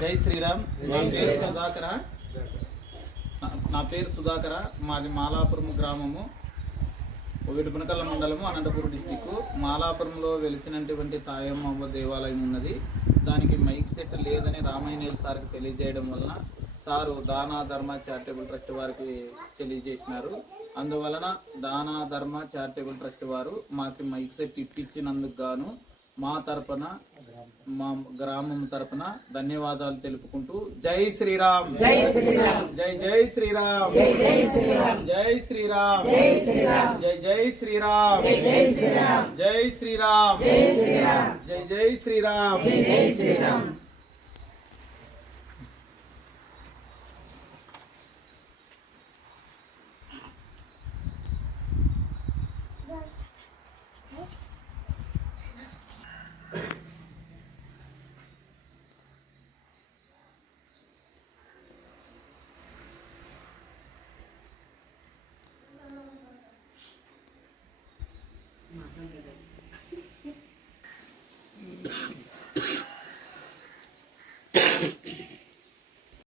జై శ్రీరామ్. నా పేరు సుధాకర. నా- పేరు సుధాకర. మాది మాలాపురం గ్రామము. విడుపునకల్ల మండలము అనంతపురం డిస్టిక్ మాలాపురంలో వెలిసినటువంటి తాయమ్మ దేవాలయం ఉన్నది. దానికి మైక్ సెట్ లేదని రామయ్యనేలు సార్కి తెలియజేయడం వలన సారు దానా ధర్మ చారిటబుల్ ట్రస్ట్ వారికి తెలియజేసినారు. అందువలన దానా ధర్మ చారిటబుల్ ట్రస్ట్ వారు మాకు మైక్ సెట్ ఇప్పించినందుకు గాను మా తరపున మా గ్రామం తరపున ధన్యవాదాలు తెలుపుకుంటూ జై శ్రీరామ్ జై శ్రీరామ్ జై జై శ్రీరామ్ జై శ్రీరామ్ జై జై శ్రీరామ్ జై శ్రీరామ్ జై జై శ్రీరామ్ Gracias.